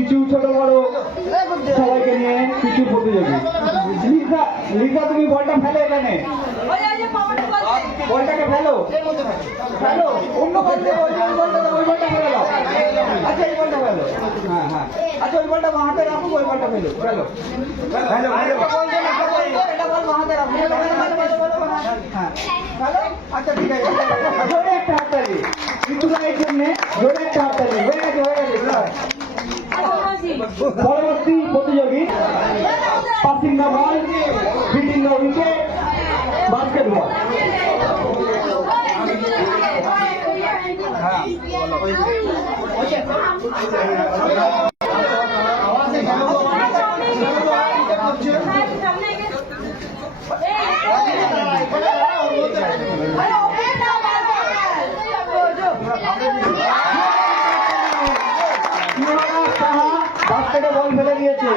কিছু ছোট বড় সবাইকে নিয়ে কিছু প্রতিযোগী। লিজা, লিজা তুমি বলটা ফেলো এখানে, বলটাকে ফেলো ফেলো, অন্য বল দিয়ে ওই বলটা ফেলে দাও। আচ্ছা এই বলটা ফেলো, হ্যাঁ হ্যাঁ, আচ্ছা ওই বলটা হাতে রাখো, ওই বলটা ফেলো ফেলো ফেলো এটা বল হাতে রাখো, হ্যাঁ ফেলো। আচ্ছা ঠিক আছে, জোরে একটা হাততালি বিদ্যুতের জন্য, জোরে একটা হাততালি। হয়ে গেছে হয়ে গেছে। পরবর্তী প্রতিযোগী passing the ball, hitting the wicket, basketball. বাস্কেটে বল ফেলে দিয়েছে।